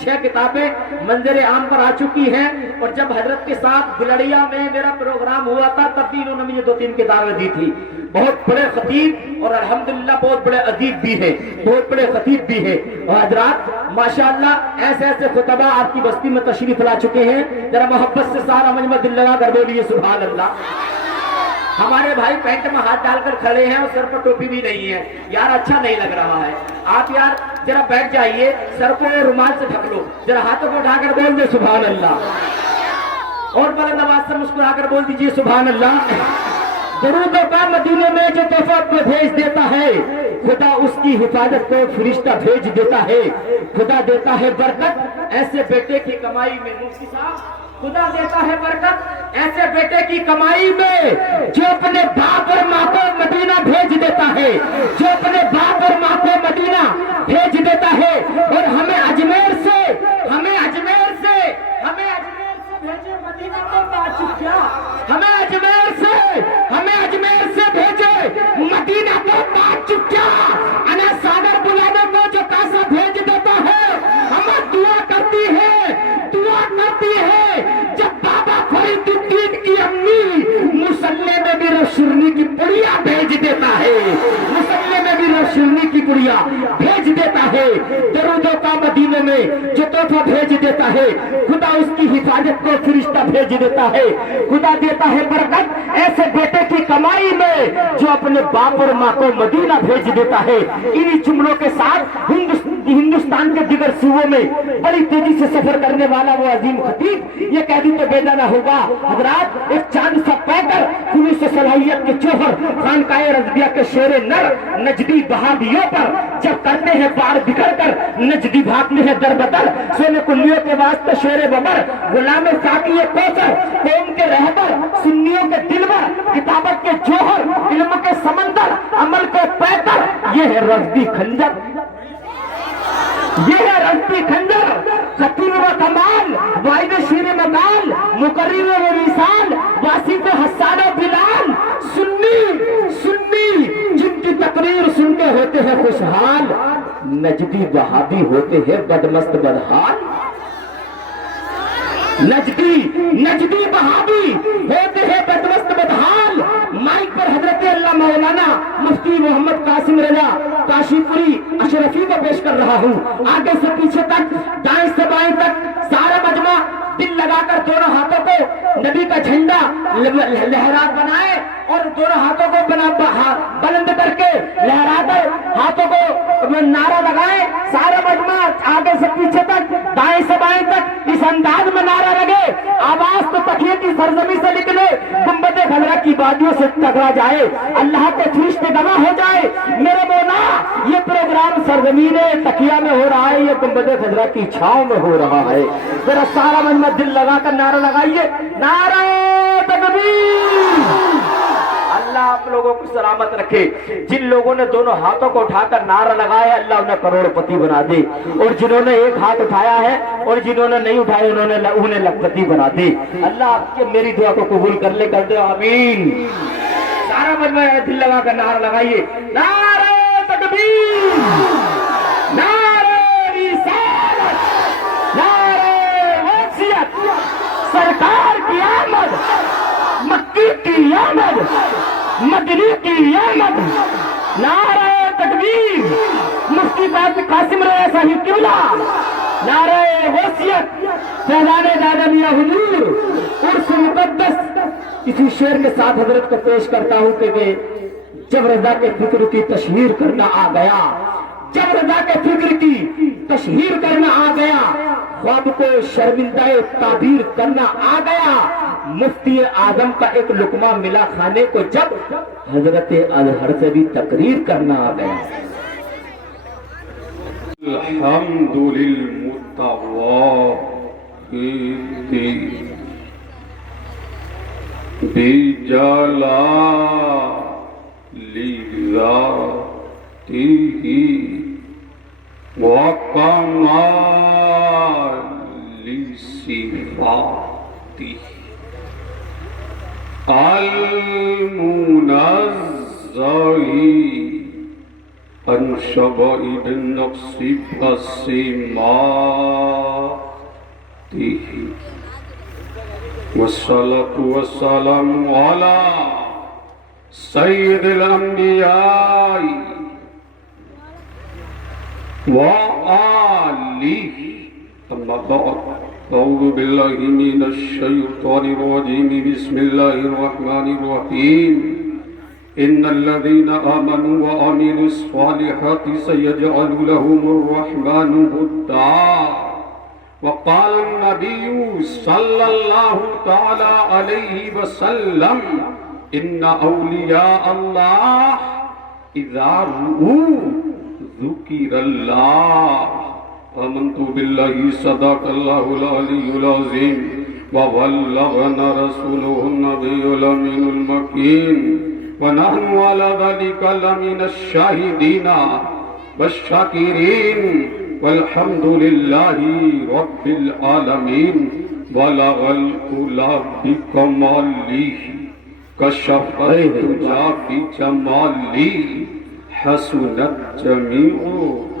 6 کتابیں منظر عام پر آ چکی ہیں، اور جب حضرت کے ساتھ گلڑیا میں میرا پروگرام ہوا تھا تب بھی انہوں نے مجھے 2-3 کتابیں دی تھی. بہت بڑے خطیب اور الحمدللہ بہت بڑے ادیب بھی ہیں، بہت بڑے خطیب بھی ہیں. اور حضرات ماشاءاللہ ایسے ایسے خطبہ آپ کی بستی میں تشریف لا چکے ہیں. ذرا محبت سے سارا مجمع دل لگا کر بولیے سبحان اللہ. ہمارے بھائی پینٹ میں ہاتھ ڈال کر کھڑے ہیں اور سر پر ٹوپی بھی نہیں ہے، یار اچھا نہیں لگ رہا ہے. آپ یار ذرا بیٹھ جائیے، سر کو رومال سے ڈھک لو، ذرا ہاتھوں کو اٹھا کر بول دے سبحان اللہ، اور بلند آواز سے مسکرا کر بول دیجیے سبحان اللہ. درود کا مدینے میں جو تحفہ بھیج دیتا ہے خدا اس کی حفاظت کو فرشتہ بھیج دیتا ہے. خدا دیتا ہے برکت ایسے بیٹے کی کمائی میں. مفتی صاحب خدا دیتا ہے برکت ایسے بیٹے کی کمائی میں جو اپنے باپ اور ماں کو مدینہ بھیج دیتا ہے، جو اپنے باپ اور ماں کو مدینہ بھیج دیتا ہے. اور ہمیں اجمیر سے بھیجے مدینہ کو پہنچ گیا، ہمیں اجمیر سے بھیجے مدینہ کو پہنچ چکا. انا صادر بلانے کو جو پیسہ بھیج دیتا ہے ہمیں دعا کرتی ہے جب بابا فرید الدین کی امی مسلح میں بھی رشرنی کی پڑیا بھیج دیتا ہے، مسلح میں بھی رشرنی کی پڑیا بھیج دیتا ہے. درودوں کا مدینے میں جو تحفہ بھیج دیتا ہے خدا اس کی حفاظت کو فرشتہ بھیج دیتا ہے. خدا دیتا ہے برکت ایسے بیٹے کی کمائی میں جو اپنے باپ اور ماں کو مدینہ بھیج دیتا ہے. انہی جملوں کے ساتھ ہندوستان کے دیگر صوبوں میں بڑی تیزی سے سفر کرنے والا وہ عظیم خطیب یہ کہہ دی تو بیدہ نہ ہوگا. حضرات ایک چاند سا پیکر خلوص صلاحیت کے جوہر خانقاہ رضویہ کے شیر نر نجدی بہادیوں پر جب کرتے ہیں پار بکھر کر نجدی بھاگتے ہیں در بدر سونے کلیوں کے واسطے شیر ببر غلام ساقی کوثر قوم کے رہبر سنیوں کے دلبر کتابت کے جوہر علم کے سمندر عمل کے پیکر یہ ہے رضوی خنجر، یہ ہے رضوی خنجر. خطیب و کمال واحد شیر مقال مقرر و مثال واسف حسان و بلال سنی جن کی تقریر سن کے ہوتے ہیں خوشحال. نجدی وہابی ہوتے ہیں بدمست بدحال. نجدی وہابی ہوتے ہیں بدمست بدحال. مائک پر حضرت اللہ مولانا مفتی محمد قاسم رضا کاشی پوری اشرفی کو پیش کر رہا ہوں. آگے سے پیچھے تک دائیں سے بائیں تک سارا مجمع دل لگا کر دونوں ہاتھوں کو نبی کا جھنڈا لہرا بنائے اور دونوں ہاتھوں کو بلند کر کے لہرا کر ہاتھوں کو نعرہ لگائے. سارا مجمع آگے سے پیچھے تک دائیں سے بائیں تک اس انداز میں نعرہ لگے. آواز تو تکیے کی سرزمین سے نکلے، گنبد خضرا کی وادیوں سے ٹکرا جائے، اللہ کے فرشتے گواہ ہو جائے. میرے مولا یہ پروگرام سرزمین تکیہ میں ہو رہا ہے، یہ گنبد خضرا کی چھاؤں میں ہو رہا ہے. ذرا سارا مجمع دل لگا کر نعرہ لگائیے، نعرہ تکبیر. اللہ آپ لوگوں کو سلامت رکھے. جن لوگوں نے دونوں ہاتھوں کو اٹھا کر نعرہ لگایا اللہ انہیں کروڑ پتی بنا دے، اور جنہوں نے ایک ہاتھ اٹھایا ہے اور جنہوں نے نہیں اٹھائے انہیں لکھپتی بنا دے. اللہ آپ کے میری دعا کو قبول کر دے آمین. سارا مجمع دل لگا کر نعرہ لگائیے، نعرہ تکبیر، نعرہ رسالت، نعرہ حیثیت، سرکار کی آمد، مکی کی آمد، مدنی کی آمد. نعرہ تکبیر مفتی قاسم رضا صاحب قبلہ، نعرہ حیثیت فیضان دادا میاں حضور. عرس مقدس اسی شعر کے ساتھ حضرت کو پیش کرتا ہوں کہ جب رضا کے فکر کی تشہیر کرنا آ گیا، جب رضا کے فکر کی تشہیر کرنا آ گیا، خواب کو شرمندہ تعبیر کرنا آ گیا. مفتی اعظم کا ایک لقمہ ملا کھانے کو جب حضرت اظہر سے بھی تقریر کرنا آ گیا. الحمد للمتواحد بجلال ذاته وكمال صفاته المنزه عن شوائب النفس فسماته والصلاة والسلام على سيد الأنبياء وآله أما بعد أعوذ بالله من الشيطان الرجيم بسم الله الرحمن الرحيم إن الذين آمنوا وعملوا الصالحات سيجعل لهم الرحمن ودا وقال النبي صلى الله تعالى عليه وسلم إن أولياء الله إذا رؤوا ذكر الله آمنت بالله صدق الله العلي العظيم وبلغنا رسوله النبي الأمين المكين ونحن على ذلك لمن الشاهدين والشاكرين والحمد لله رب العالمين بلغ الأولى بكماله كشف الدجى بجماله حسنت جميع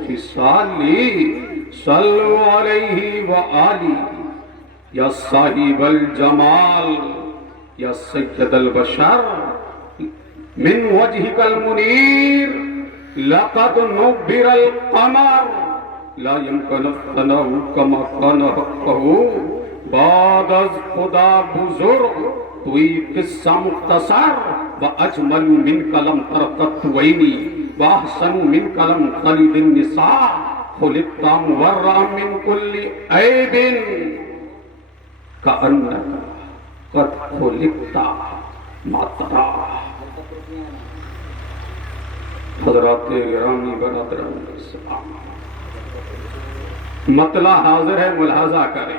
خصاله صلوا عليه وآله يا صاحب الجمال يا سيد البشر من وجهك المنير لقد نبر القمر لا يمكن الثناء كما كان حقه بعد از خدا بزرگ توی قصہ مختصر واجمل من کلم ترقت وینی واحسن من کلم خلید النساء خلقت مورا من کل عیب کأنک قد خلقت ما ترى حضرات گرامی برادران اسلام مطلع حاضر ہے ملاحظہ کریں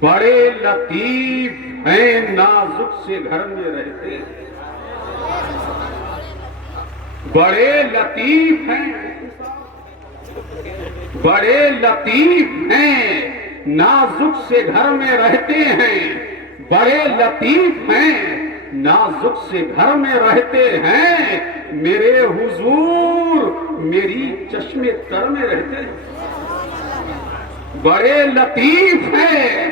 بڑے لطیف ہیں نازک سے گھر میں رہتے ہیں بڑے لطیف ہیں بڑے لطیف ہیں نازک سے گھر میں رہتے ہیں بڑے لطیف ہیں نازک سے گھر میں رہتے ہیں میرے حضور میری چشم تر میں رہتے ہیں بڑے لطیف ہیں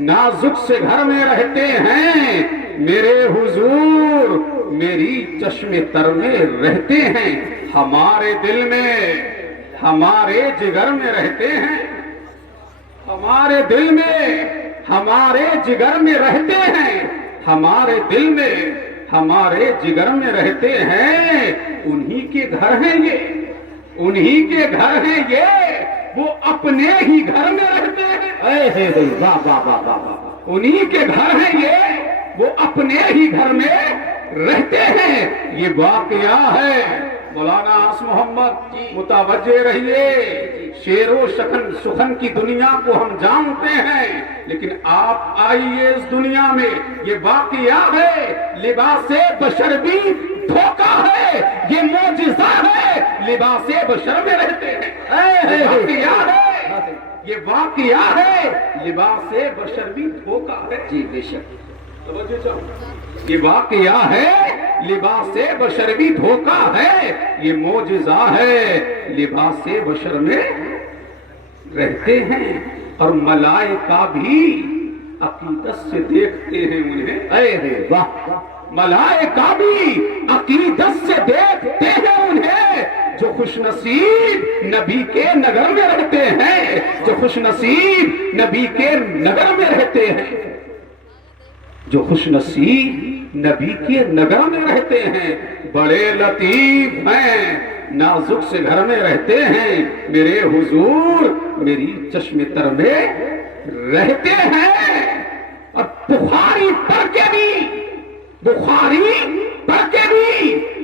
نازک سے گھر میں رہتے ہیں میرے حضور میری چشم تر میں رہتے ہیں ہمارے دل میں ہمارے جگر میں رہتے ہیں ہمارے دل میں ہمارے جگر میں رہتے ہیں ہمارے دل میں ہمارے جگر میں رہتے ہیں انہی کے گھر ہیں یہ انہی کے گھر ہیں یہ وہ اپنے ہی گھر میں رہتے ہیں انہی کے گھر ہیں یہ وہ اپنے ہی گھر میں رہتے ہیں یہ واقعہ ہے مولانا آس محمد متوجہ رہیے شیر و سخن کی دنیا کو ہم جانتے ہیں لیکن آپ آئیے اس دنیا میں یہ واقعہ ہے لباس بشر بھی دھوکہ ہے یہ معجزہ ہے لباس بشر میں رہتے ہیں یہ واقعہ ہے لباس بشر بھی دھوکہ ہے جی بے شک یہ واقعہ ہے لباس بشر بھی دھوکہ ہے یہ معجزہ ہے لباس بشر میں رہتے ہیں اور ملائکہ بھی عقیدت سے دیکھتے ہیں انہیں واہ ملائکہ بھی عقیدت سے دیکھتے ہیں انہیں جو خوش نصیب نبی کے نگر میں رہتے ہیں جو خوش نصیب نبی کے نگر میں رہتے ہیں جو خوش نصیب نبی کے نگر میں رہتے ہیں بڑے لطیف ہیں نازک سے گھر میں رہتے ہیں میرے حضور میری چشم تر میں رہتے ہیں اور بخاری پڑھ کے بھی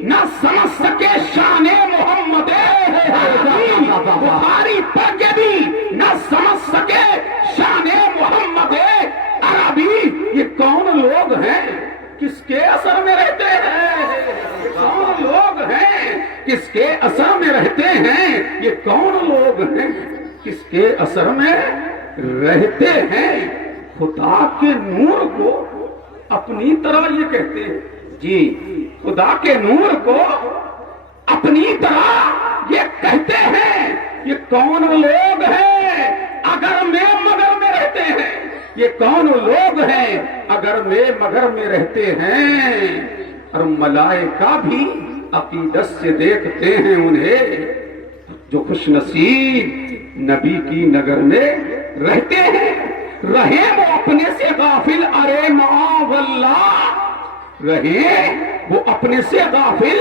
نہ سمجھ سکے شان محمد بخاری پڑھ کے بھی نہ سمجھ سکے شان محمد عربی یہ کون لوگ ہیں کس کے اثر میں رہتے ہیں کون لوگ ہیں کس کے اثر میں رہتے ہیں یہ کون لوگ ہیں کس کے اثر میں رہتے ہیں خدا کے نور کو اپنی طرح یہ کہتے ہیں جی خدا کے نور کو اپنی طرح یہ کہتے ہیں یہ کون لوگ ہیں اگر میں مگر میں رہتے ہیں، یہ کون لوگ ہیں اگر میں مگر میں رہتے ہیں، اور ملائکہ بھی عقیدت سے دیکھتے ہیں انہیں، جو خوش نصیب نبی کی نگر میں رہتے ہیں۔ رہے وہ اپنے سے غافل، ارے معاذ اللہ، رہے وہ اپنے سے غافل،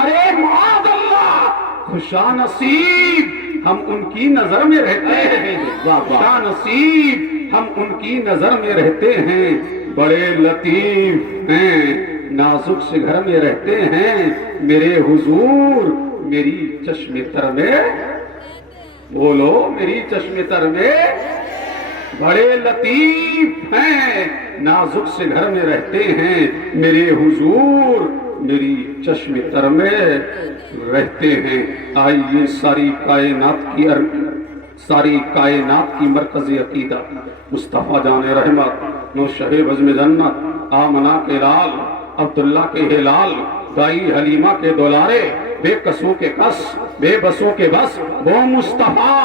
ارے معاذ اللہ، خوشا نصیب ہم ان کی نظر میں رہتے ہیں، خوشا نصیب ہم ان کی نظر میں رہتے ہیں، بڑے لطیف ہیں، نازک سے گھر میں رہتے ہیں، میرے حضور میری چشم تر میں، بولو میری چشم تر میں، بڑے لطیف ہیں، نازک سے گھر میں رہتے ہیں، میرے حضور میری چشم تر میں رہتے ہیں۔ آئیے ساری کائنات کی مرکزی عقیدہ مصطفیٰ جان رحمت، نوشہ بزم جنت، آمنہ کے لال، عبداللہ کے ہلال، دائی حلیمہ کے دولارے، بے قصوں کے قص، بے بسوں کے بس، وہ مصطفیٰ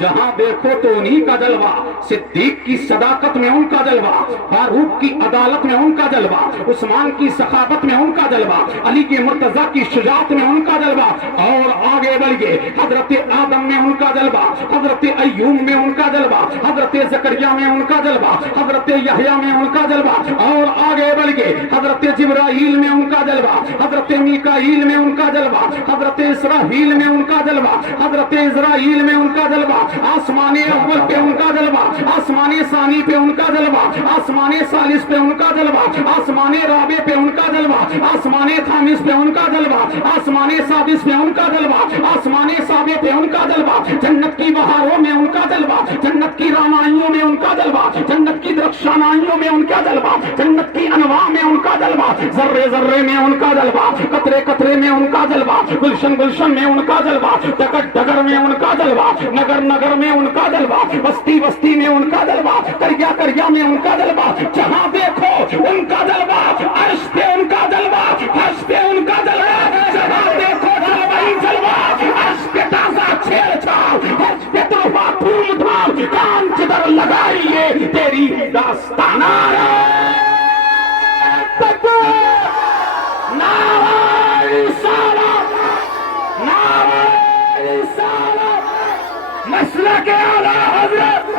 جہاں دیکھو تو انہی کا جلوہ، صدیق کی صداقت میں ان کا جلوہ، فاروق کی عدالت میں ان کا جلوہ، عثمان کی سخاوت میں ان کا جلوہ، علی کی مرتضیٰ کی شجاعت میں ان کا جلوہ، اور آگے بڑھئے حضرت آدم میں ان کا جلوہ، حضرت ایوب میں ان کا جلوہ، حضرت زکریا میں ان کا جلوہ، حضرت یحییٰ میں ان کا جلوہ، اور آگے بڑھئے حضرت جبرائیل میں ان کا جلوہ، حضرت میکائیل میں ان کا جلوہ، حضرت اسرافیل میں ان کا جلوہ، حضرت اسرائیل میں ان کا جلوہ، آسمان اول پہ ان کا جلوہ، آسمان ثانی پہ ان کا جلوہ، آسمان ثالث پہ ان کا جلوہ، آسمان رابع پہ ان کا جلوہ، آسمان خامس پہ ان کا جلوہ، آسمان سادس پہ ان کا جلوہ، آسمان سابع پہ ان کا جلوہ، جنت کی بہاروں میں ان کا جلوہ، جنت کی رامائیوں میں ان کا جلوہ، جنت کی درخشانائیوں میں ان کا جلوہ، جنت کی انواع میں ان کا جلوہ، ذرے ذرے میں ان کا جلوہ، قطرے قطرے میں ان کا جلوہ، گلشن گلشن میں ان کا جلوہ، ڈگر ڈگر میں ان کا جلوہ، نگر نگر میں ان کا جلوہ، بستی بستی میں ان کا جلوہ، کریا کریا میں ان کا جلوہ، جہاں دیکھو ان کا جلوہ، عرش پہ ان کا جلوہ، فرش پہ ان کا جلوہ، جہاں دیکھو جلوہ ہی جلوہ، عرش پہ تازہ چھیڑ چھاڑ، فرش پہ تحفہ دھوم دھام، کان جدھر لگائیے تیری داستان تکبیر، نعرہ رسالت، نعرہ رسالت، مسلک اعلیٰ حضرت،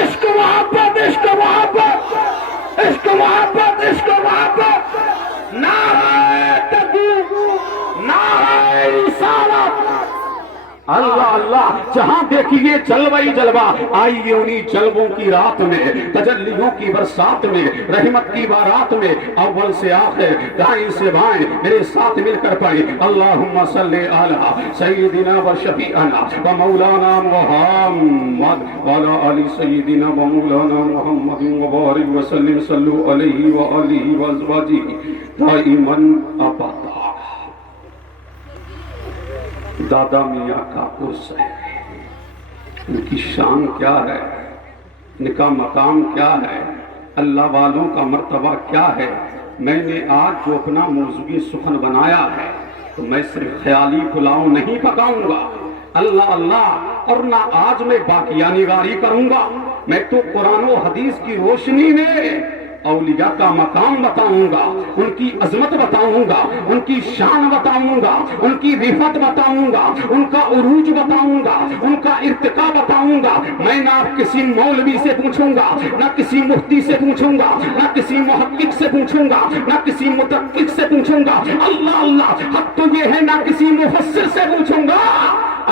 عشق محبت، عشق محبت، عشق محبت، عشق محبت، نعرہ تکبیر، نعرہ رسالت، اللہ اللہ، جہاں دیکھیے جلوہ ہی جلوہ، آئیے انہی جلووں کی رات میں، تجلیوں کی برسات میں، رحمت کی بارات میں، اول سے آخر، دائیں سے بائیں، میرے ساتھ مل کر پڑھیں، اللہم صلی علی سیدنا و شفیعنا و مولانا محمد وعلی آل سیدنا و مولانا محمد و بارک وسلم، صلو علیہ و آلہ و ازواجہ دائماً ابدا۔ دادا میاں کا عرس ہے، ان کی شان کیا ہے، ان کا مقام کیا ہے، اللہ والوں کا مرتبہ کیا ہے۔ میں نے آج جو اپنا موضوعی سخن بنایا ہے تو میں صرف خیالی پلاؤ نہیں پکاؤں گا، اللہ اللہ، اور نہ آج میں باقیہ نگاری کروں گا، میں تو قرآن و حدیث کی روشنی میں اولیاء کا مقام بتاؤں گا، ان کی عظمت بتاؤں گا، ان کی شان بتاؤں گا، ان کی رفعت بتاؤں گا، ان کا عروج بتاؤں گا، ان کا ارتقا بتاؤں گا۔ میں نہ کسی مولوی سے پوچھوں گا، نہ کسی مفتی سے پوچھوں گا، نہ کسی محقق سے پوچھوں گا، نہ کسی متحقق سے پوچھوں گا، اللہ اللہ، حق تو یہ ہے نہ کسی مفسر سے پوچھوں گا،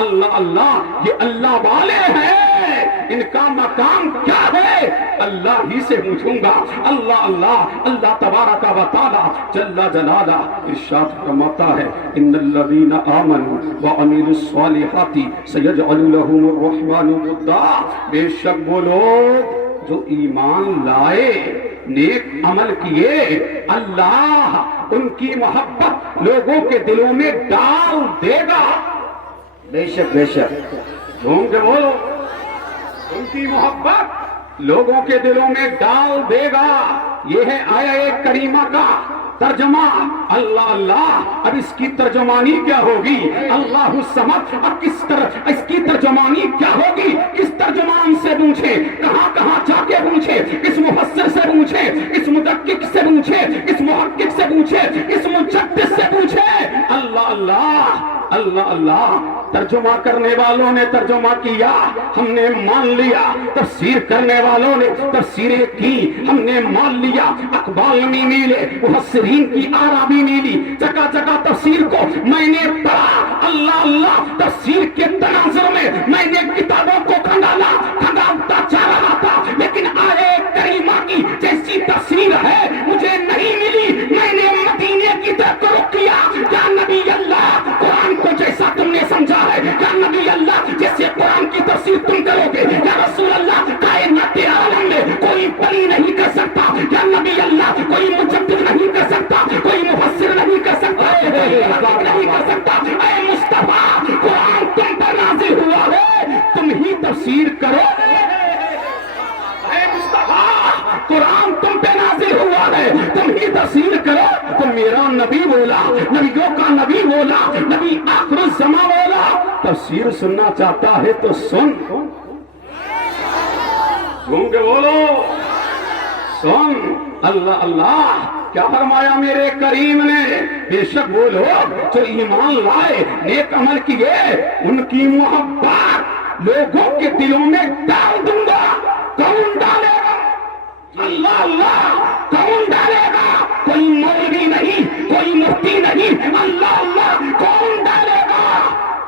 اللہ اللہ، یہ اللہ والے ہیں، ان کا مقام کیا ہے، اللہ ہی سے پوچھوں گا، اللہ اللہ، اللہ تبارک و تعالی جل جلالہ ارشاد فرماتا ہے، ان الذین آمنوا وعملوا الصالحات سیجعل لهم الرحمن ودا، بے شک وہ لوگ جو ایمان لائے، نیک عمل کیے، اللہ ان کی محبت لوگوں کے دلوں میں ڈال دے گا، بے شک بے شک، جھوم کے بولو، ان کی محبت لوگوں کے دلوں میں ڈال دے گا۔ یہ ہے آیہ کریمہ کا ترجمہ اللہ اللہ، اب اس کی ترجمانی کیا ہوگی؟ اللہ الصمد، اب اس کی ترجمانی کیا ہوگی؟ کس ترجمان سے پوچھے؟ کہاں کہاں جا کے پوچھے؟ اس مفسر سے پوچھے، اس مدقق سے پوچھے، اس محقق سے پوچھے، اس مجدد سے پوچھے؟ اللہ اللہ اللہ اللہ، ترجمہ کرنے والوں نے ترجمہ کیا، ہم نے مان لیا، تفسیر کرنے والوں نے تفسیریں کی، ہم نے مان لیا، اقبال نہیں ملے، مفسرین کی آرا بھی ملی، جگہ جگہ تفسیر کو میں نے پڑھا، اللہ اللہ، تفسیر کے تناظر میں نے کتابوں کو کھنگالتا چاہ رہا تھا، لیکن آیے کریمہ کی جیسی تفسیر ہے مجھے نہیں ملی، میں نے مدینے کی طرف رخ کیا، یا نبی اللہ قرآن کو جیسا تم نے سمجھا ہے، یا نبی اللہ جیسے قرآن کی تفسیر تم کرو گے، یا رسول اللہ کائنات عالم میں کوئی ولی نہیں کر سکتا، یا نبی اللہ کوئی مجدد نہیں کر سکتا، کوئی مفسر نہیں کر سکتا، کوئی محقق نہیں کر سکتا، اے مصطفیٰ قرآن تم پر نازل ہوا ہے، تم ہی تفسیر کرو، اے مصطفیٰ قرآن تم پہ نازل ہوا ہے، تم ہی تفسیر کرو، تو میرا نبی بولا، نبیوں کا نبی بولا، نبی آخر الزمان بولا، تفسیر سننا چاہتا ہے تو سن کے بولو، سن، اللہ اللہ، کیا فرمایا میرے کریم نے؟ بے شک وہ لوگ جو ایمان لائے، نیک عمل کیے، ان کی محبت لوگوں کے دلوں میں ڈال دوں گا۔ کون ڈالے گا؟ اللہ اللہ، کون ڈالے گا؟ کوئی مولوی نہیں، کوئی مفتی نہیں، اللہ اللہ، کون ڈالے گا؟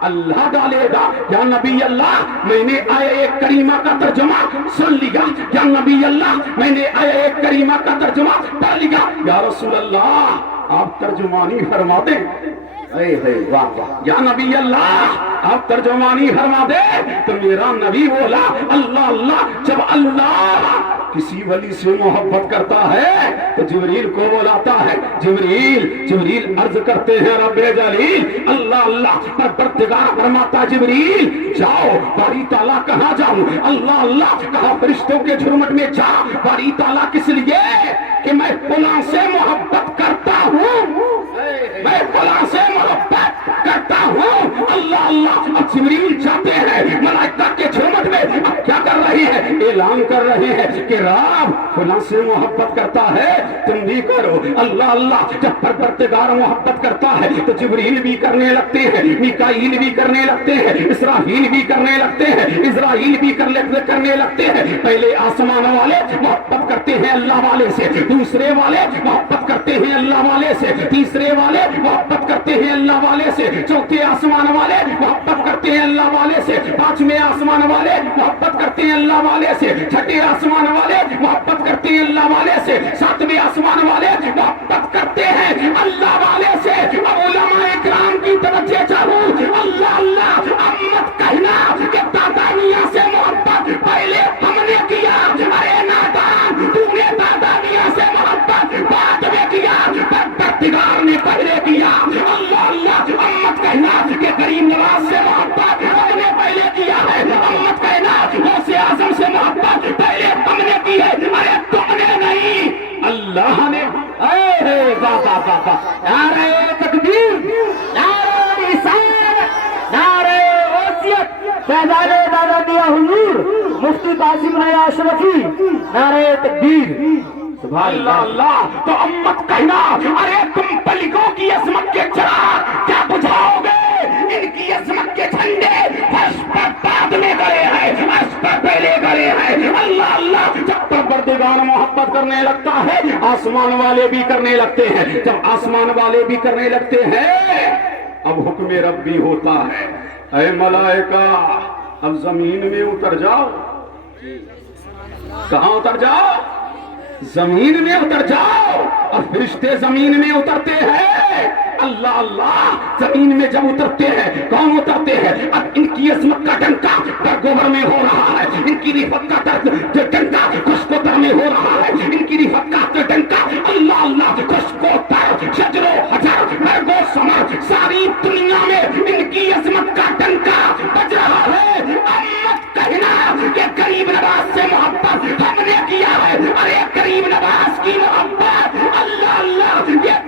اللہ ڈالے گا۔ یا نبی اللہ میں نے آیہ کریمہ کا ترجمہ سن لیا، یا نبی اللہ میں نے آیہ کریمہ کا ترجمہ پڑھ لیا، یا رسول اللہ آپ ترجمانی فرما دیں، واہ واہ، یا نبی اللہ آپ ترجمانی فرما دے، تو میرا نبی بولا اللہ اللہ، جب اللہ کسی ولی سے محبت کرتا ہے تو جبریل کو بلاتا ہے، جبریل عرض کرتے ہیں رب جلیل اللہ اللہ، پر پروردگار فرماتا جبریل جاؤ، باری تعالیٰ کہاں جاؤں؟ اللہ اللہ، کہا فرشتوں کے جھرمٹ میں جا، باری تعالیٰ کس لیے؟ کہ میں فلاں سے محبت کرتا ہوں، میں فلاں سے محبت کرتا ہوں، اللہ اللہ۔ اب جبریل جاتے ہیں ملائکہ کے جھرمٹ میں، اب کیا کر رہے ہیں؟ اعلان کر رہے ہیں کہ رب فلاں سے محبت کرتا ہے تم بھی کرو، اللہ اللہ۔ جب پروردگار محبت کرتا ہے تو جبریل بھی کرنے لگتے ہیں، میکائیل بھی کرنے لگتے ہیں، اسرافیل بھی کرنے لگتے ہیں، اسرائیل بھی کرنے لگتے ہیں۔ پہلے آسمان والے محبت کرتے ہیں اللہ والے سے، دوسرے والے محبت کرتے ہیں اللہ والے سے، تیسرے والے محبت کرتے ہیں اللہ والے سے، چوتھے آسمان والے محبت کرتے ہیں اللہ والے سے، پانچویں آسمان والے محبت کرتے ہیں اللہ والے سے، چھٹے آسمان والے محبت کرتے ہیں اللہ والے سے، ساتویں آسمان والے محبت کرتے ہیں اللہ والے سے۔ اب علماء اکرام کی توجہ چاہوں، اللہ اللہ، امت کہنا کہ دادا میاں سے محبت پہلے ہم نے کیا، ارے نادان تو نے دادا میاں سے محبت بعد میں کیا، پروردگار نے پہلے کیا، اللہ اللہ۔ امت کہنا کہ کریم نواز سے محبت ہم نے پہلے کیا ہے، امت کہنا غوث اعظم سے محبت پہلے ہم نے کی ہے، ارے تم نے نہیں، اللہ نے۔ اے بابا بابا، نعرہ تکبیر، نعرہ رسالت، نعرہ غوثیت، فیضان دادا میاں حضور مفتی قاسم رضا اشرفی، نعرہ تکبیر، سبحان اللہ اللہ۔ تو امت کہنا ارے تم پلکوں کی عظمت کے چراغ کیا بجھاؤ گے؟ ان کی عظمت کے جھنڈے فرش پر بعد میں گڑے ہیں، فرش پر پہلے گڑے ہیں، اللہ اللہ۔ جب پروردگار محبت کرنے لگتا ہے آسمان والے بھی کرنے لگتے ہیں، جب آسمان والے بھی کرنے لگتے ہیں اب حکم ربی ہوتا ہے، اے ملائکہ اب زمین میں اتر جاؤ۔ کہاں اتر جاؤ؟ زمین میں اتر جاؤ۔ اور فرشتے زمین میں اترتے ہیں، اللہ اللہ۔ زمین میں جب اترتے ہیں، کون اترتے ہیں؟ اب ان کی عظمت کا ڈنکا گوبر میں ہو رہا ہے، ان کی رفت کا ڈنکا خشکوتر میں ہو رہا ہے، ان کی رفت کا ڈنکا اللہ اللہ خشکوتر، شجر و حجر، مرگ و ثمر، ساری دنیا میں ان کی عظمت کا ڈنکا بج رہا ہے۔ امت کہنا کہ کریم نواز سے محبت ہم نے کیا ہے، ارے کریم نواز کی محبت اللہ اللہ، یہ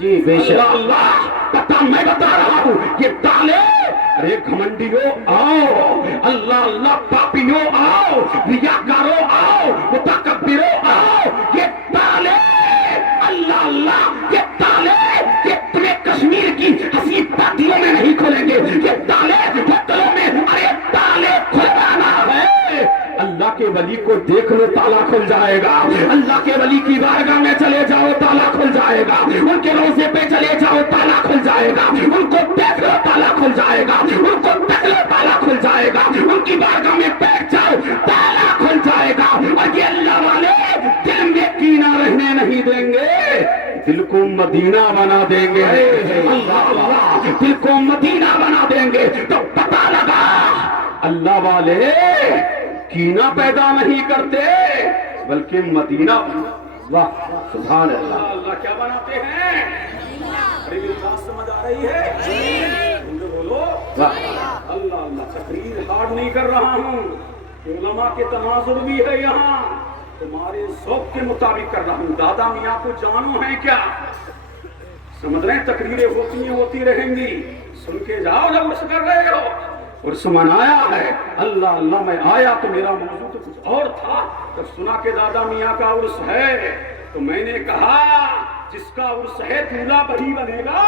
جی بے شک اللہ اللہ پتہ میں بتا رہا ہوں یہ تالے، ارے گھمنڈیوں آؤ، اللہ اللہ پاپیوں آؤ، ریاکاروں آؤ، متکبروں آؤ، یہ تالے اللہ اللہ یہ تالے یہ تمہیں کشمیر کی حسین پارٹیوں میں نہیں کھولیں گے، یہ تالے ہوٹلوں میں، ارے تالے کھلوانا ہے۔ اللہ کے ولی کو دیکھ لو تالا کھل جائے گا، اللہ کے ولی کی بارگاہ میں چلے جاؤ تالا کھل جائے گا، ان کے روزے پہ چلے جاؤ تالا کھل جائے گا، ان کو دیکھ لو تالا کھل جائے گا، ان کو دیکھ لو تالا کھل جائے گا، ان کی بارگاہ میں بیٹھ جاؤ تالا کھل جائے گا۔ اور یہ اللہ والے دل میں کینہ رہنے نہیں دیں گے، دل کو مدینہ بنا دیں گے، اللہ اللہ دل کو مدینہ بنا دیں گے۔ تو پتہ لگا اللہ والے کینہ پیدا نہیں کرتے بلکہ مدینہ، واہ سبحان اللہ، اللہ کیا بناتے ہیں؟ ارے میری بات سمجھ آ رہی ہے؟ بولو اللہ اللہ۔ تقریر ہارڈ نہیں کر رہا ہوں، علماء کے تناظر بھی ہے یہاں، تمہارے ذوق کے مطابق کر رہا ہوں۔ دادا میاں کو جانو ہے کیا؟ سمجھ رہے ہیں تقریریں ہوتی رہیں گی، سن کے جاؤ جب عرس کر رہے ہو، عرس منایا ہے، اللہ اللہ میں آیا تو میرا موضوع تو کچھ اور تھا، جب سنا کہ دادا میاں کا عرس ہے تو میں نے کہا جس کا عرس ہے دولہا بڑی بنے گا،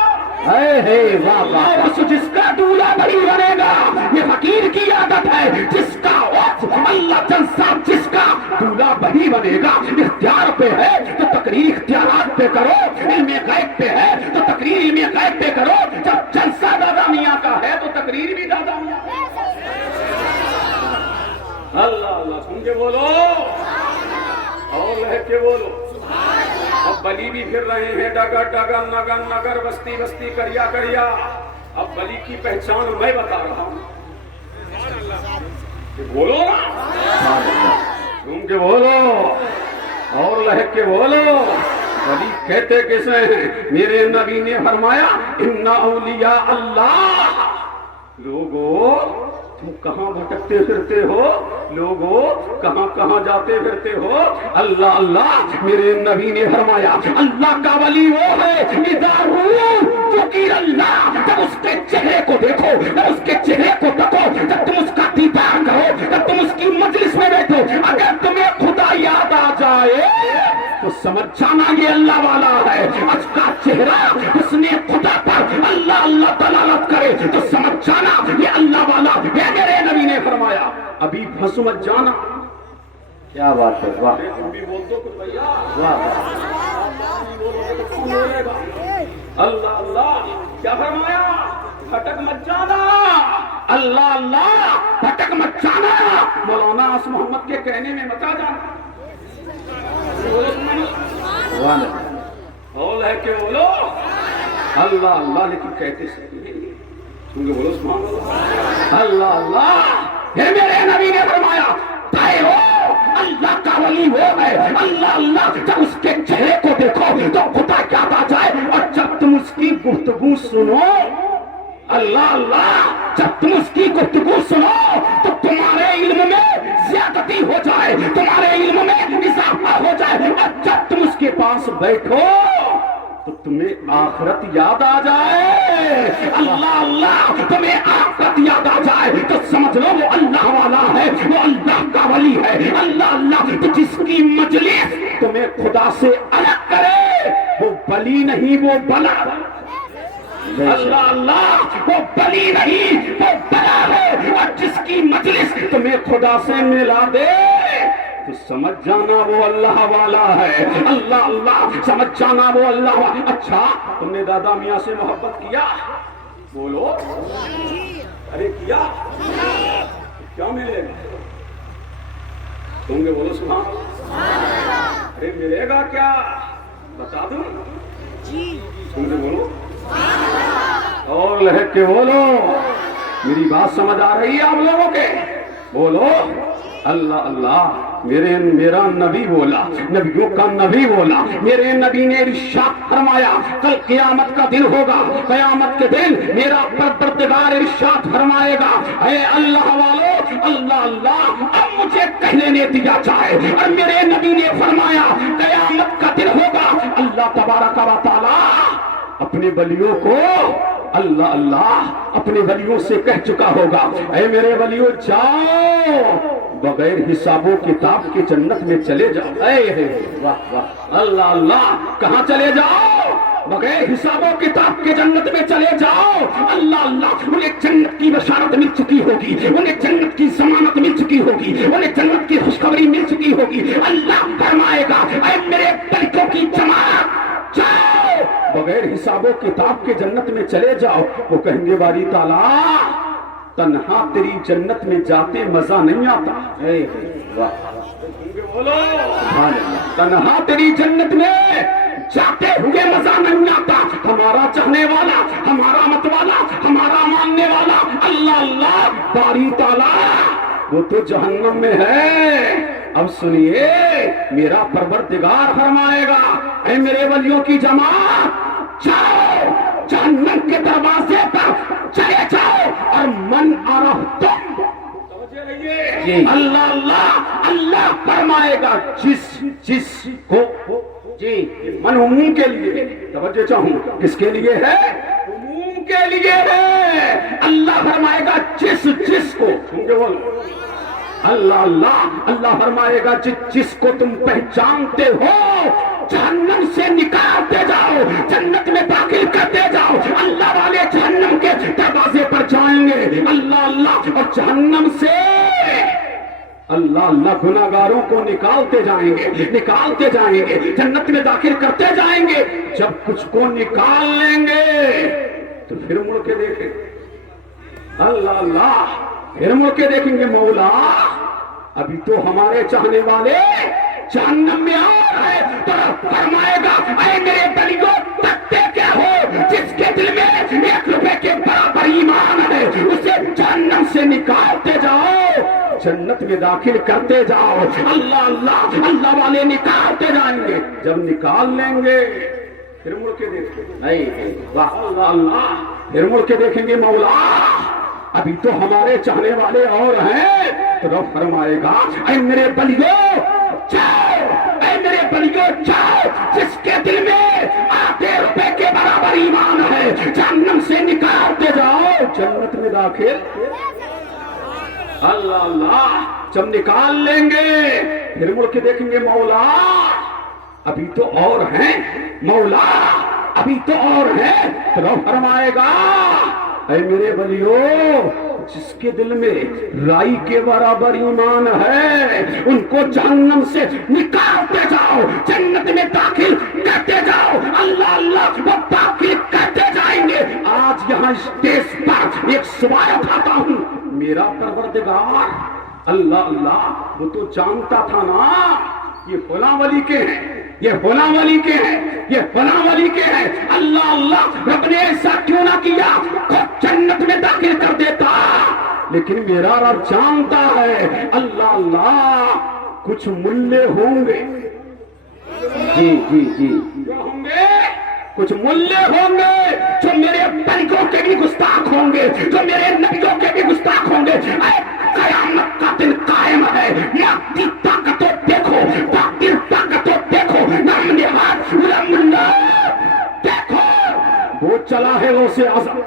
جس کا دولہا بڑی بنے گا، یہ فقیر کی عادت ہے، جس کا عرس اللہ جلسہ جس کا دولہا بڑی بنے گا، اختیار پہ ہے تو تقریر اختیارات پہ کرو، علم غیب پہ ہے تو تقریر علم غیب پہ کرو، جب جلسہ دادا میاں کا ہے تو تقریر بھی دادا میاں کا۔ اللہ اللہ سن کے بولو اور لہر کے بولو۔ اب بلی بھی پھر رہے ہیں، ڈگر ڈگر نگر نگر بستی بستی کریا کریا، اب بلی کی پہچان میں بتا رہا ہوں، بولو نا سن کے بولو اور لہر کے بولو۔ بلی کہتے کسے ہیں؟ میرے نبی نے فرمایا ان اولیاء اللہ، لوگو تم کہاں بھٹکتے پھرتے ہو، لوگو کہاں کہاں جاتے پھرتے ہو، اللہ اللہ میرے نبی نے فرمایا اللہ کا ولی وہ ہے اذا رؤوا ذکر اللہ، جب اس کے چہرے کو دیکھو، جب اس کے چہرے کو تکو، جب تم اس کا دیدار کرو، جب تم اس کی مجلس میں بیٹھو، اگر تمہیں خدا یاد آ جائے تو سمجھ جانا یہ اللہ والا ہے۔ اس کا چہرہ اس نے خدا پر اللہ اللہ دلالت کرے تو سمجھ جانا یہ اللہ والا ہے، میرے نبی نے فرمایا۔ ابھی سمجھ جانا، کیا بات ہے، واہ تم بھی بول دو کچھ بھیا، واہ، اللہ اللہ کیا فرمایا؟ بھٹک مت جانا، اللہ اللہ بھٹک مت جانا، مولانا اس محمد کے کہنے میں مت آ جانا، بول ہے کہ بولو اللہ اللہ، لیکن کہتے سن کے بولو سبحان اللہ، اللہ اللہ۔ یہ میرے نبی نے فرمایا اللہ کا ولی وہ ہے، اللہ اللہ جب اس کے چہرے کو دیکھو تو خدا کیا آ جائے، اور جب تم اس کی گفتگو سنو، اللہ اللہ جب تم اس کی گفتگو سنو تو تمہارے علم میں زیادتی ہو جائے، تمہارے علم میں اضافہ ہو جائے، اور جب تم اس کے پاس بیٹھو تو تمہیں آخرت یاد آ جائے، اللہ اللہ تمہیں آخرت یاد آ جائے تو سمجھ لو وہ اللہ والا ہے، وہ اللہ کا ولی ہے، اللہ اللہ جس کی مجلس تمہیں خدا سے الگ کرے وہ ولی نہیں وہ بلا، اللہ اللہ وہ بلی نہیں وہ بلا ہے، اور جس کی مجلس تمہیں خدا سے ملا دے تو سمجھ جانا وہ اللہ والا ہے، اللہ اللہ سمجھ جانا وہ اللہ والا۔ اچھا تم نے دادا میاں سے محبت کیا؟ بولو ارے کیا؟ کیا ملے گا؟ تم کے بولو سبحان اللہ، ارے ملے گا کیا بتا دوں؟ تم کے بولو اور لہک کے بولو، میری بات سمجھ آ رہی ہے آپ لوگوں کے؟ بولو اللہ اللہ، میرا نبی بولا، نبیوں کا نبی بولا، میرے نبی نے ارشاد فرمایا کل قیامت کا دن ہوگا، قیامت کے دن میرا پروردگار ارشاد فرمائے گا اے اللہ والو اللہ اللہ اب مجھے کہنے نے دیا جائے، اور میرے نبی نے فرمایا قیامت کا دن ہوگا اللہ تبارک و تعالی اپنے ولیوں کو اللہ اللہ اپنے ولیوں سے کہہ چکا ہوگا، اے میرے ولیوں جاؤ بغیر حساب و کتاب کے جنت میں چلے جاؤ۔ اے واہ واہ، اللہ اللہ، کہاں چلے جاؤ؟ بغیر حساب و کتاب کے جنت میں چلے جاؤ۔ اللہ اللہ، انہیں جنت کی بشارت مل چکی ہوگی، انہیں جنت کی ضمانت مل چکی ہوگی، انہیں جنت کی خوشخبری مل چکی ہوگی۔ اللہ فرمائے گا، اے میرے بندوں کی جماعت جاؤ بغیر حساب و کتاب کے جنت میں چلے جاؤ۔ وہ کہیں گے باری تعالیٰ تنہا تیری جنت میں جاتے مزہ نہیں آتا۔ تنہا تیری جنت میں جاتے ہوئے مزہ نہیں آتا، ہمارا چاہنے والا، ہمارا مت والا، ہمارا ماننے والا اللہ اللہ باری تعالیٰ وہ تو جہنم میں ہے۔ اب سنیے، میرا پروردگار فرمائے گا، اے میرے ولیوں کی جماعت جاؤ جہنم کے دروازے پر چلے جاؤ، اور من عرفتم، اللہ اللہ اللہ فرمائے گا جس کو، جی من عموم کے لیے، توجہ چاہوں، کس کے لیے ہے؟ عموم کے لیے ہے۔ اللہ فرمائے گا جس کو، اللہ اللہ اللہ فرمائے گا جس کو تم پہچانتے ہو جہنم سے نکالتے جاؤ، جنت میں داخل کرتے جاؤ۔ اللہ والے جہنم کے دروازے پر جائیں گے، اللہ اللہ، اور جہنم سے اللہ اللہ گناہگاروں کو نکالتے جائیں گے، نکالتے جائیں گے، جنت میں داخل کرتے جائیں گے۔ جب کچھ کو نکال لیں گے تو پھر مڑ کے دیکھیں، اللہ اللہ، پھر مڑ کے دیکھیں گے مولا ابھی تو ہمارے چاہنے والے جہنم میں آ رہے، تو فرمائے گا، اے میرے بلیوں تکتے کیا ہو، جس کے دل میں 1 روپے کے برابر ایمان ہے اسے جہنم سے نکالتے جاؤ، جنت میں داخل کرتے جاؤ۔ اللہ اللہ اللہ والے نکالتے جائیں گے، جب نکال لیں گے پھر مڑ کے دیکھیں گے، واہ اللہ اللہ، پھر مڑ کے دیکھیں گے مولا ابھی تو ہمارے چاہنے والے اور ہیں، تو رب فرمائے گا، اے میرے بلیوں جاؤ، اے میرے بلیوں جاؤ، جس کے دل میں 8 روپے کے برابر ایمان ہے جہنم سے نکالتے جاؤ، جنت میں داخل۔ اللہ اللہ، جب نکال لیں گے پھر مڑ کے دیکھیں گے مولا ابھی تو اور ہیں، مولا ابھی تو اور ہیں، تو رب فرمائے گا، اے میرے بلیوں جس کے دل میں رائی کے برابر ایمان ہے ان کو جہنم سے نکالتے جاؤ، جنت میں داخل کرتے جاؤ۔ اللہ اللہ، وہ داخل کرتے جائیں گے۔ آج یہاں اسٹیج پر ایک سوال اٹھاتا ہوں، میرا پروردگار اللہ اللہ وہ تو جانتا تھا نا یہ فلاں ولی کے ہیں، یہ فلاں ولی کے ہیں، یہ فلاں ولی کے ہیں، اللہ اللہ رب نے ایسا کیوں نہ کیا، خود جنت میں داخل کر دیتا، لیکن میرا رب جانتا ہے اللہ اللہ کچھ ملے ہوں گے، جی جی جی ہوں گے، کچھ ملے ہوں گے جو میرے بندوں کے بھی گستاخ ہوں گے، جو میرے نبیوں کے بھی گستاخ ہوں گے۔ قیامت کا دن قائم ہے، مادی طاقتوں دیکھو، باطل طاقتوں دیکھو، نام نہاد علم اللہ دیکھو، وہ چلا ہے غوث اعظم،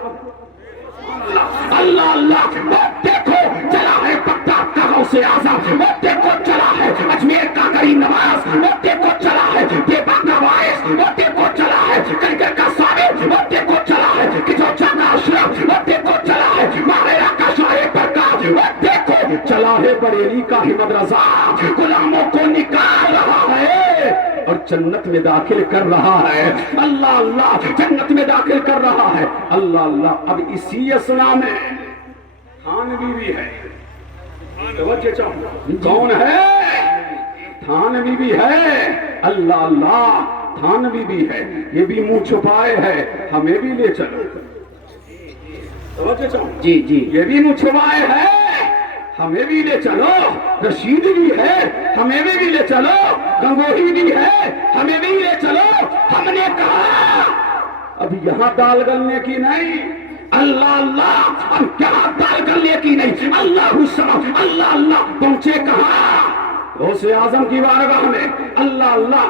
اللہ اللہ وہ دیکھو چلا ہے بغداد کا غوث اعظم، وہ دیکھو چلا ہے اجمیر کا غریب نواز، وہ دیکھو چلا ہے دیبا کا وائس، وہ دیکھو چلا ہے کنگر کا ثابت، وہ دیکھو چلا ہے کچوچا کا اشرف، وہ دیکھو چلا ہے ماہرہ کا شاہ برکات، وہ دیکھو چلا ہے بریلی کا احمد رضا، غلاموں کو نکال رہا ہے اور جنت میں داخل کر رہا ہے، اللہ اللہ جنت میں داخل کر رہا ہے، اللہ اللہ۔ اب اسی اسنا میں تھانوی بھی ہے، توجہ چاہوں، کون ہے؟ تھانوی بھی ہے، اللہ اللہ تھانوی بھی ہے، یہ بھی منہ چھپائے ہے، ہمیں بھی لے چلو، توجہ چاہوں، جی جی یہ بھی منہ چھپائے ہے، ہمیں بھی لے چلو، رشید بھی ہے ہمیں بھی لے چلو، گنگوہی بھی ہے ہمیں بھی لے چلو۔ ہم نے کہا اب یہاں دال گلنے کی نہیں، اللہ اللہ اب یہاں دال گلنے کی نہیں، اللہ حسن اللہ اللہ پہنچے کہاں؟ غوث اعظم کی بارگاہ میں، اللہ اللہ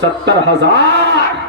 70,000।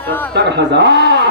70,000।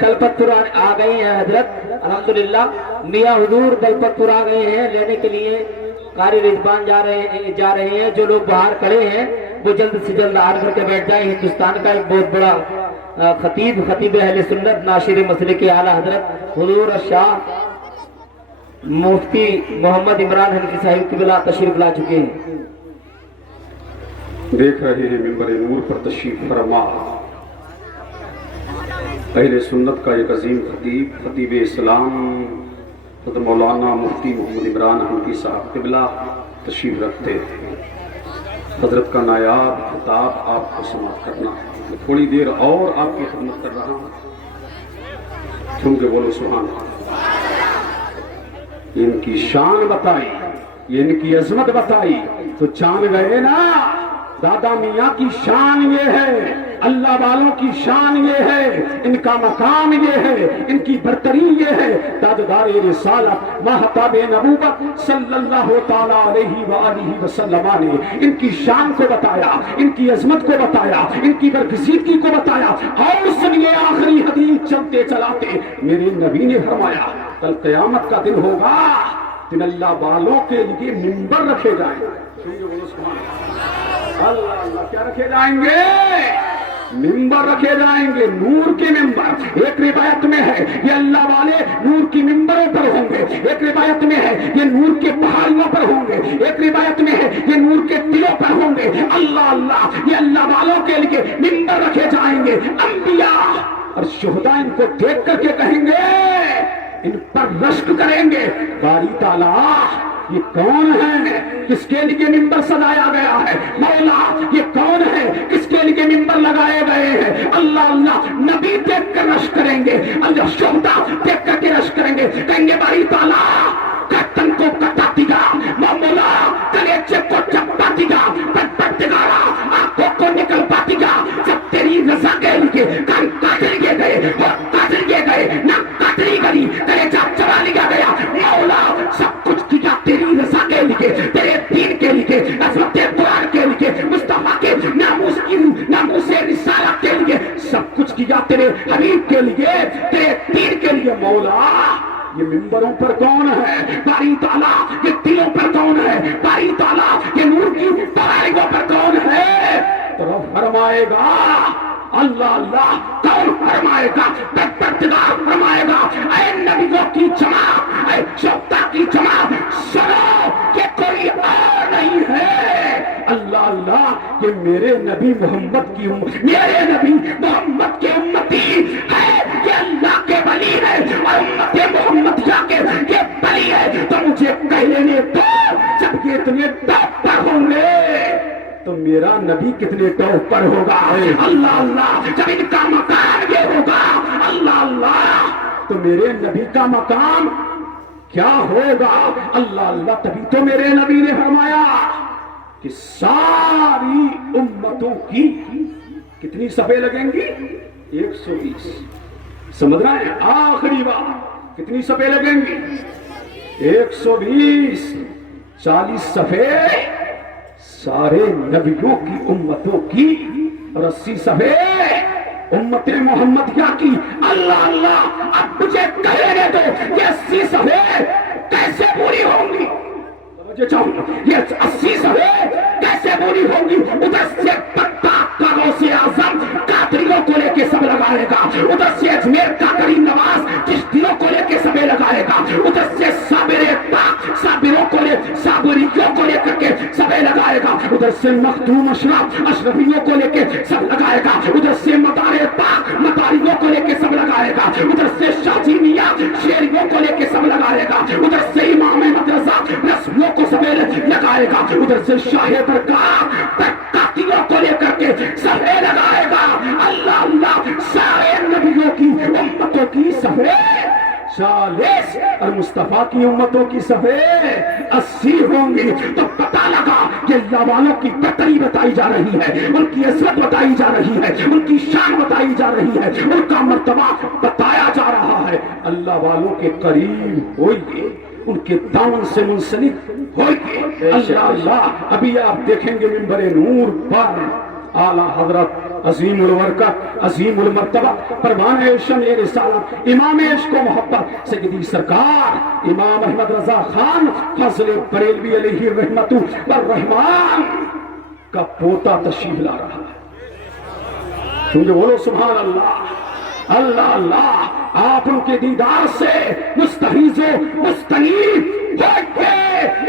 دلپت پور آ گئے ہیں حضرت الحمدللہ. میاں حضور دلپت پور آ گئے ہیں لینے کے لیے. قاری رضوان جا رہے ہیں. جو لوگ باہر کھڑے ہیں وہ جلد سے جلد آ کر کے بیٹھ جائیں. ہندوستان کا ایک بہت بڑا خطیب اہل سنت ناشر مسلک اعلیٰ حضرت حضور شاہ مفتی محمد عمران حنفی صاحب قبلہ تشریف لا چکے ہیں. دیکھ رہے ہیں منبر نور پر تشریف فرما اہل سنت کا ایک عظیم خطیب اسلام حضرت مولانا مفتی محمد عمران حنفی صاحب قبلہ تشریف رکھتے ہیں. حضرت کا نایاب خطاب آپ کو سماعت کرنا. میں تھوڑی دیر اور آپ کی خدمت کر رہا ہوں. سن کے بولو سبحان اللہ. ان کی شان بتائی, ان کی عظمت بتائی تو جان گئے نا. دادا میاں کی شان یہ ہے, اللہ والوں کی شان یہ ہے, ان کا مقام یہ ہے, ان کی برتری یہ ہے. تاجدار رسالت مہتاب نبوت صلی اللہ تعالیٰ علیہ وآلہ وسلم نے ان کی شان کو بتایا, ان کی عظمت کو بتایا, ان کی برگزیدگی کو بتایا. اور سنیے آخری حدیث چلتے چلاتے میرے نبی نے فرمایا کل قیامت کا دن ہوگا جن اللہ والوں کے لیے منبر رکھے جائیں. اللہ اللہ کیا رکھے جائیں گے؟ منبر رکھے جائیں گے, نور کے ممبر. ایک روایت میں ہے یہ اللہ والے نور کی ممبروں پر ہوں گے, ایک روایت میں ہے یہ نور کے پہاڑیوں پر ہوں گے, ایک روایت میں ہے یہ نور کے ٹلوں پر ہوں گے. اللہ اللہ یہ اللہ والوں کے لیے ممبر رکھے جائیں گے. انبیاء اور شہداء ان کو دیکھ کر کے کہیں گے, ان پر رشک کریں گے, باری تعالیٰ یہ کون ہے کس کے لیے ممبر سجایا گیا ہے؟ مولا یہ کون ہے کس کے لیے ممبر لگائے گئے ہیں؟ اللہ اللہ نبی دیکھ کر رشک کریں گے, اللہ شہداء دیکھ کر کے رشک کریں گے. کہیں گے باری تعالیٰ گردن کو کٹاتی گا, مولا کلیجے کو چپاتی گا, پٹ گاڑا آنکھوں کو نکل پاتی گا. جب تیری رضا کے لیے کان کاٹ لیے گئے اور کاٹ لیے گئے نہ کاٹ لی گئی کلیجہ چبا لیا گیا. مولا سب کچھ کیا تیری رضا کے لیے, تیرے دین کے لیے, عظمت قرآن کے لیے, مصطفیٰ کے ناموس رسالت کے لیے, سب کچھ کیا تیرے حبیب کے لیے, تیرے دین کے لیے. مولا یہ ممبروں پر کون ہے؟ باری تعالیٰ یہ دلوں پر کون ہے؟ باری تعالیٰ یہ نور کی پہاڑیوں پر کون ہے؟ تو فرمائے گا اللہ اللہ. کون فرمائے گا؟ پروردگار فرمائے گا اے نبیوں کی جماعت, اے شہداء کی جماعت, سنو کہ کوئی اور نہیں ہے. اللہ اللہ یہ میرے نبی محمد کی میرے نبی محمد کے امتی ہے, یہ اللہ کے ولی ہے اور امت محمدیہ کے یہ ولی ہے. تو مجھے کہہ لینے دو جب یہ اتنے ٹاپ پر ہوں گے تو میرا نبی کتنے ٹاپ پر ہوگا. اللہ اللہ جب ان کا مقام یہ ہوگا, اللہ اللہ تو میرے نبی کا مقام کیا ہوگا. اللہ اللہ تبھی تو میرے نبی نے فرمایا کہ ساری امتوں کی کتنی صفحے لگیں گی؟ 120. سمجھ رہے ہیں؟ آخری بار کتنی صفحے لگیں گی؟ 120. 40 صفحے سارے نبیوں کی امتوں کی اور 80 صفحے امت محمدیہ کی. اللہ اللہ اب مجھے کہنے دو یہ 80 صفحے کیسے پوری ہوں گی؟ یہ 80 صفحے کیسے پوری ہوں گی؟ ادھر سے پکا کا غوث اعظم قادریوں کو لے کے سب لگائے گا, ادھر سے اجمیر کا کریم نواز چشتیوں کو لے کے سبے لگائے گا, ادھر سے صابروں کو صابریوں کو لے کر کے سبے لگائے گا, ادھر سے مختوم اشرفیوں کو لے کے سب لگائے گا, ادھر سے مدار پاک مداریوں کو لے کے سب لگائے گا, ادھر سے شاجی میاں شیریوں کو لے کے سب لگائے گا, ادھر سے امام مدرسہ رسمیوں کو سبے لگائے گا, ادھر سے شاہ برکات تکاتیوں کو لے کر کے سبے لگائے گا. اللہ اللہ سارے نبیوں کی امتوں کی صفحے 40 اور مصطفیٰ کی امتوں کی صفحے 80 ہوں گی. تو پتہ لگا کہ اللہ والوں کی برتری بتائی جا رہی ہے, ان کی عزت بتائی جا رہی ہے, ان کی شان بتائی جا رہی ہے, ان کا مرتبہ بتایا جا رہا ہے. اللہ والوں کے قریب ہوئیے, ان کے دامن سے منسلک ہوئیے. اللہ اللہ ابھی آپ دیکھیں گے منبر نور پر اعلیٰ حضرت عظیم البرکت عظیم المرتبہ پروان شمع رسالت امام عشق و محبت سیدی سرکار امام احمد رضا خان فضل بریلوی علیہ رحمت الرحمان کا پوتا تشریف لا رہا ہے. تم جو بولو سبحان اللہ اللہ اللہ. آپ ان کے دیدار سے مستحیز و مستنیر ہوتے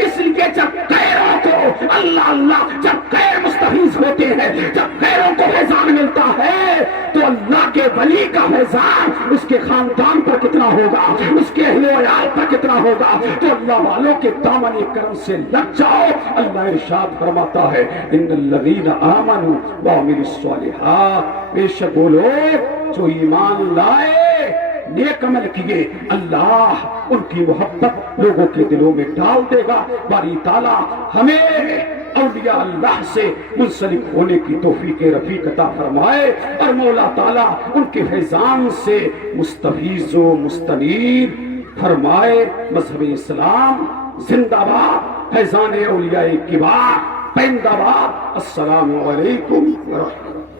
اس لیے جب غیروں کو اللہ اللہ جب غیر مستحیز ہوتے ہیں جب غیروں کو فیضان ملتا ہے تو اللہ کے ولی کا فیضان اس کے خاندان پر کتنا ہوگا اس کے اہل و عیال پر کتنا ہوگا. تو اللہ والوں کے دامن کرم سے لگ جاؤ. اللہ ارشاد فرماتا ہے ان الذین آمنوا وعملوا الصالحات بے شک وہ لوگ جو ایمان لائے نیک عمل کیے اللہ ان کی محبت لوگوں کے دلوں میں ڈال دے گا. باری تعالیٰ ہمیں اولیاء اللہ سے منسلک ہونے کی توفیق رفیق عطا فرمائے اور مولا تعالیٰ ان کے فیضان سے مستفیض و مستنیر فرمائے. مذہب اسلام زندہ باد. فیضان اولیاء کبار پائندہ باد. السلام علیکم ورحمۃ اللہ.